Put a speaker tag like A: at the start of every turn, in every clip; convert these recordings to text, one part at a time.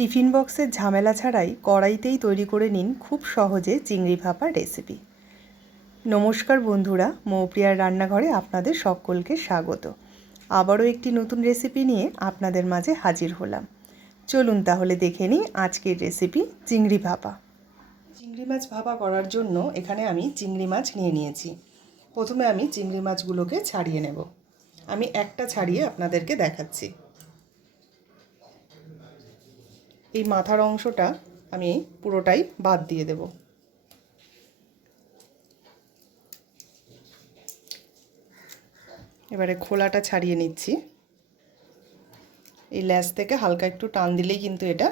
A: Tiffin বক্সের ঝামেলা ছাড়াই কড়াইতেই তৈরি করে নিন খুব সহজে চিংড়ি ভাপার রেসিপি নমস্কার বন্ধুরা, মৌপ্রিয়ার রান্নাঘরে আপনাদের সকলকে স্বাগত। আবারও একটি নতুন রেসিপি নিয়ে আপনাদের মাঝে হাজির হলাম। চলুন তাহলে দেখে নিই আজকের রেসিপি চিংড়ি ভাপা। চিংড়ি মাছ ভাপা করার জন্য এখানে আমি চিংড়ি মাছ নিয়ে নিয়েছি। প্রথমে আমি চিংড়ি মাছগুলোকে ছাড়িয়ে নেব। আমি একটা ছাড়িয়ে আপনাদেরকে দেখাচ্ছি। এই মাথার অংশটা আমি পুরোটাই বাদ দিয়ে দেব। এবারে খোলাটা ছাড়িয়ে নিচ্ছি। এই ল্যাস থেকে হালকা একটু টান দিলেই কিন্তু এটা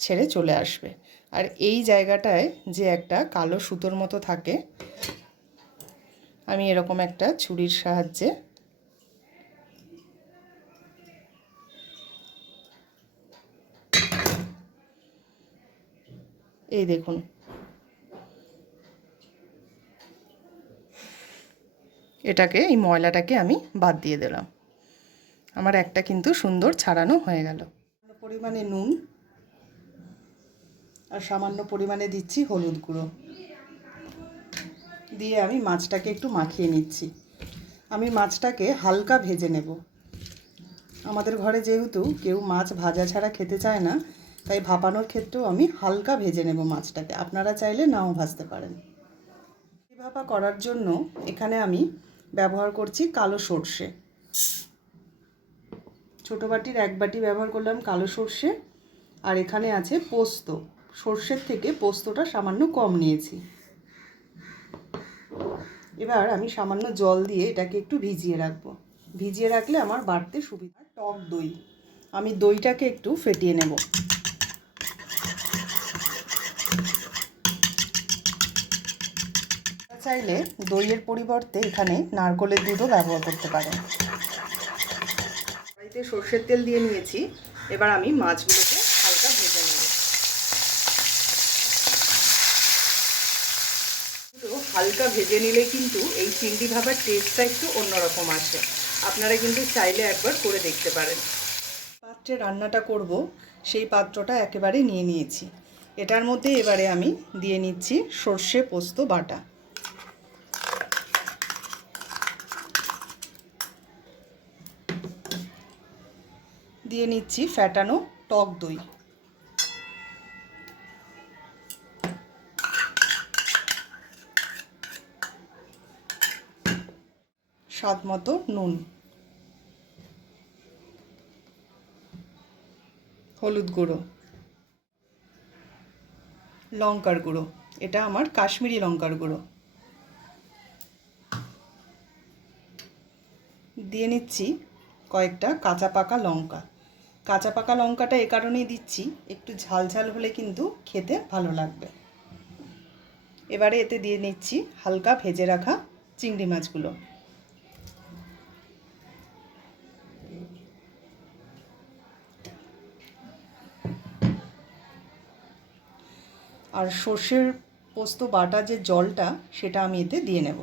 A: ছেড়ে চলে আসবে। আর এই জায়গাটায় যে একটা কালো সুতোর মতো থাকে, আমি এরকম একটা ছুরির সাহায্যে এই দেখুন। এটাকে, এই ময়লাটাকে আমি বাদ দিয়ে দিলাম। আমার একটা কিন্তু সুন্দর ছাড়ানো হয়ে গেল। পরিমাণে নুন আর সামান্য পরিমাণে দিচ্ছি হলুদ গুঁড়ো। দিয়ে আমি মাছটাকে একটু মাখিয়ে নিচ্ছি। আমি মাছটাকে হালকা ভেজে নেব। আমাদের ঘরে যেহেতু কেউ মাছ ভাজা ছাড়া খেতে চায় না তাই ভাপানোর ক্ষেত্রেও আমি হালকা ভেজে নেব মাছটাকে। আপনারা চাইলে নাও ভাজতে পারেন। ভাপা করার জন্য এখানে আমি ব্যবহার করছি কালো সর্ষে। ছোটো বাটির এক বাটি ব্যবহার করলাম কালো সর্ষে। আর এখানে আছে পোস্ত। সর্ষের থেকে পোস্তটা সামান্য কম নিয়েছি। এবার আমি সামান্য জল দিয়ে এটাকে একটু ভিজিয়ে রাখব। ভিজিয়ে রাখলে আমার বাড়তে সুবিধা টক দই। আমি দইটাকে একটু ফেটিয়ে নেব। চাইলে দইয়ের পরিবর্তে এখানে নারকলের দুধও ব্যবহার করতে পারেন। কড়াইতে সর্ষের তেল দিয়ে নিয়েছি। এবার আমি মাছগুলোকে হালকা ভেজে নেব। হালকা ভেজে নিলে কিন্তু এই চিংড়ি ভাবার টেস্টটা একটু অন্যরকম আসে। আপনারা কিন্তু চাইলে একবার করে দেখতে পারেন। পাত্রে রান্নাটা করব, সেই পাত্রটা একেবারে নিয়ে নিয়েছি। এটার মধ্যে এবারে আমি দিয়ে নিচ্ছি সর্ষে পোস্ত বাটা। দিয়ে নিচ্ছি ফ্যাটানো টক দই। স্বাদ মতো নুন। হলুদ গুঁড়ো। লঙ্কার গুঁড়ো। এটা আমার কাশ্মীরি লঙ্কার গুঁড়ো। দিয়ে নিচ্ছি কয়েকটা কাঁচা পাকা লঙ্কা। কাঁচা পাকা লঙ্কাটা এ কারণেই দিচ্ছি। একটু ঝাল ঝাল হলে কিন্তু খেতে ভালো লাগবে। এবারে এতে দিয়ে নিচ্ছি হালকা ভেজে রাখা চিংড়ি মাছগুলো। আর সর্ষের পোস্ত বাটা যে জলটা, সেটা আমি এতে দিয়ে নেব।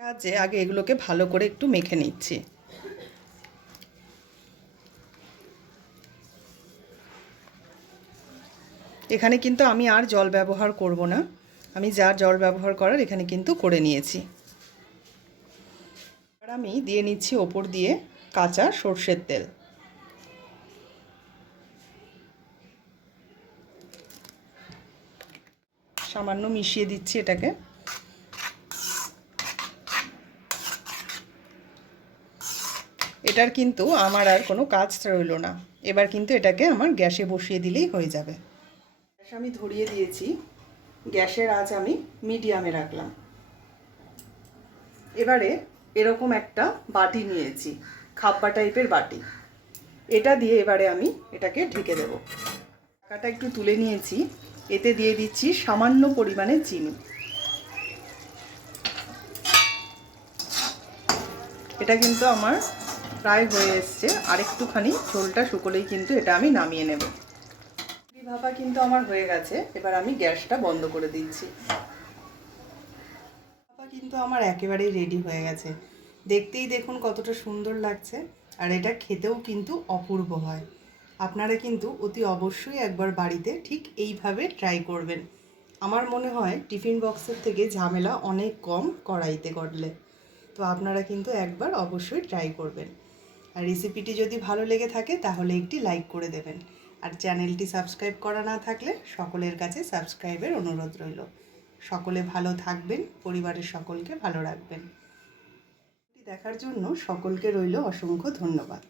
A: সাহায্যে আগে এগুলোকে ভালো করে একটু মেখে নিচ্ছি। এখানে কিন্তু আমি আর জল ব্যবহার করব না। আমি যা জল ব্যবহার করার এখানে কিন্তু করে নিয়েছি। আর আমি দিয়ে নিচ্ছি ওপর দিয়ে কাঁচা সর্ষের তেল। সামান্য মিশিয়ে দিচ্ছি এটাকে। এটার কিন্তু আমার আর কোনো কাজ রইল না। এবার কিন্তু এটাকে আমার গ্যাসে বসিয়ে দিলেই হয়ে যাবে। গ্যাস আমি ধরিয়ে দিয়েছি। গ্যাসের আজ আমি মিডিয়ামে রাখলাম। এবারে এরকম একটা বাটি নিয়েছি খাপ্পা টাইপের বাটি। এটা দিয়ে এবারে আমি এটাকে ঢেকে দেব। টাকাটা একটু তুলে নিয়েছি। এতে দিয়ে দিচ্ছি সামান্য পরিমাণে চিনি। এটা কিন্তু আমার প্রায় হয়ে এসছে, আরেকটুখানি ঝোলটা শুকোলেই কিন্তু এটা আমি নামিয়ে নেব। ভাপা কিন্তু আমার হয়ে গেছে, এবার আমি গ্যাসটা বন্ধ করে দিচ্ছি। ভাপা কিন্তু আমার একেবারেই রেডি হয়ে গেছে। দেখতেই দেখুন কতটা সুন্দর লাগছে, আর এটা খেতেও কিন্তু অপূর্ব হয়। আপনারা কিন্তু অতি অবশ্যই একবার বাড়িতে ঠিক এইভাবে ট্রাই করবেন। আমার মনে হয় টিফিন বক্সের থেকে ঝামেলা অনেক কম কড়াইতে করলে তো আপনারা কিন্তু একবার অবশ্যই ট্রাই করবেন। রেসিপিটি যদি ভালো লেগে থাকে, তাহলে একটি লাইক করে দেবেন। আর চ্যানেলটি সাবস্ক্রাইব করা না থাকলে সকলের কাছে সাবস্ক্রাইবের অনুরোধ রইল। সকলে ভালো থাকবেন, পরিবারের সকলকে ভালো রাখবেন। দেখার জন্য সকলকে রইল অসংখ্য ধন্যবাদ।